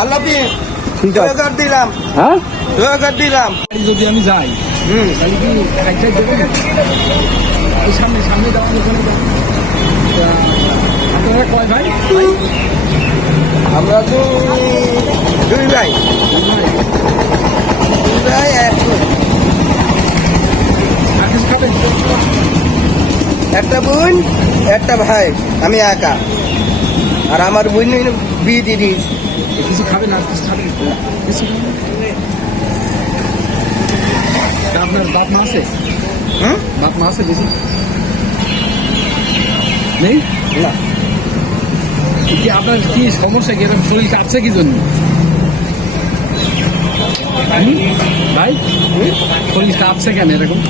ভালো ঠিক আছে। করে দিলাম, হ্যাঁ করে দিলাম। যদি আমি যাই তাহলে কি একটাই দেবেন? এই সামনে সামনে যাওয়ার ওখানে আপনারা কয় ভাই? আমরা তো দুই ভাই, দুই ভাই এক বোন। আর কিছু খাবেন? একটা বোন একটা ভাই, আমি একা। আর আমার বোন বিয়ে দিয়ে দিয়েছি। কিছু খাবেন? আর কিছু খাবেন? কিছু খাবেন? তা আপনার বাপ মা আছে? হুম? বাপ মা আছে বেশি নেই? না, কি আপনার কি সমস্যা, কি এরকম শরীর কাটছে কি জন্য ভাই? শরীর কাঁপছে কেন এরকম?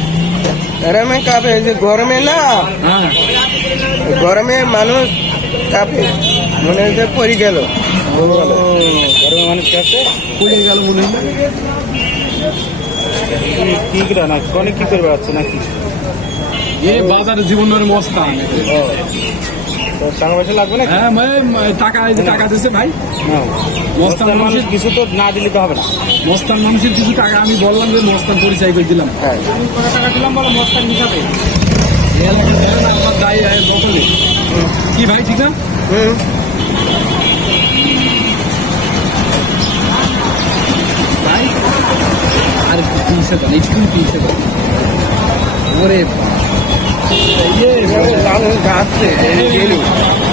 গরমে কাঁপে, যে গরমে না, হ্যাঁ গরমে মানুষ কাঁপে, মনে হচ্ছে পড়ে গেল। গরমে মানুষ কাঁপছে, পড়ে গেল মনে হয়। ঠিক না অনেক কি করে বেড়াচ্ছে নাকি? এ বাজারে জীবনের মস্তান। টাকা পয়সা লাগবে না? হ্যাঁ টাকা, এই যে টাকা দিচ্ছে ভাই। মস্তান মানুষের কিছু তো না দিলে তো হবে না। মস্তান মানুষের কিছু টাকা আমি বললাম যে মস্তান পরিচয় করে দিলাম। হ্যাঁ, কত টাকা দিলাম বলো মস্তান হিসাবে? এই এলাকায় দেখেন আমার দায়ী বদলে কি ভাই, ঠিক না? হুম। ভাই আর একটু পিছিয়ে দেন, একটু পিছিয়ে দেন। ওরে মানুষ কাঁপছে,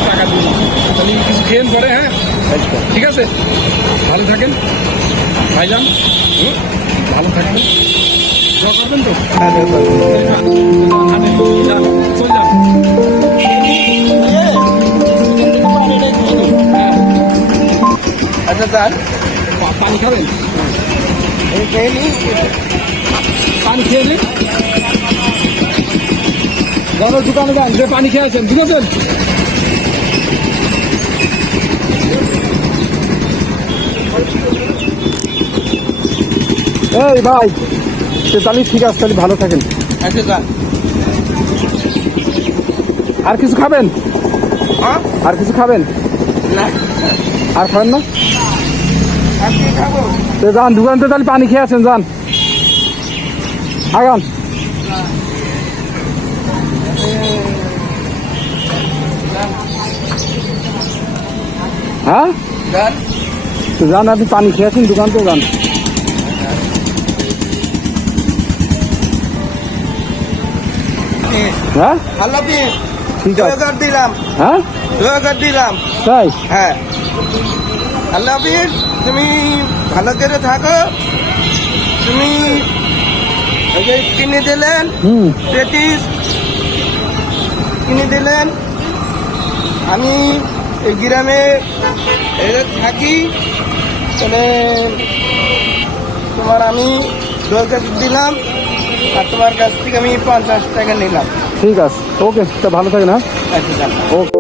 টাকা দিন, তাহলে কিছু খেয়েন পরে। হ্যাঁ ঠিক আছে, ভালো থাকেন ভাইজান, ভালো থাকেন, দোয়া করবেন তো। চলে যান। আচ্ছা স্যার, পানি খাবেন? এই খেয়ে নিই। পানি খেয়ে নিন, জলের দোকানে যান, যে পানি খেয়েছেন বুঝেছেন? এই ভাই সে তাহলে ঠিক আছে, তাহলে ভালো থাকেন। আচ্ছা স্যার। আর কিছু খাবেন? হ্যাঁ? আর কিছু খাবেন? না, আর খাবেন না? আর কি খাবো? তো যান দোকানতে, তাহলে পানি খেয়ে আছেন, যান আগান। হ্যাঁ স্যার, তো যান, আপনি পানি খেয়েছেন দোকান তো যান। হ্যাঁ ভালো ঠিক আছে। করে দিলাম, হ্যাঁ করে দিলাম। তাই হ্যাঁ, আল্লাহ হাফিজ। তুমি ভালো করে থাকো। তুমি ওই যে কিনে দিলেন পেটিস, কিনে দিলেন। আমি এই গ্রামে থাকি, তাহলে তোমার আমি 10 টাকা দিলাম, আর তোমার কাছ থেকে আমি 50 টাকা নিলাম। ঠিক আছে, ওকে, তা ভালো থাকেন। হ্যাঁ আচ্ছা, ওকে।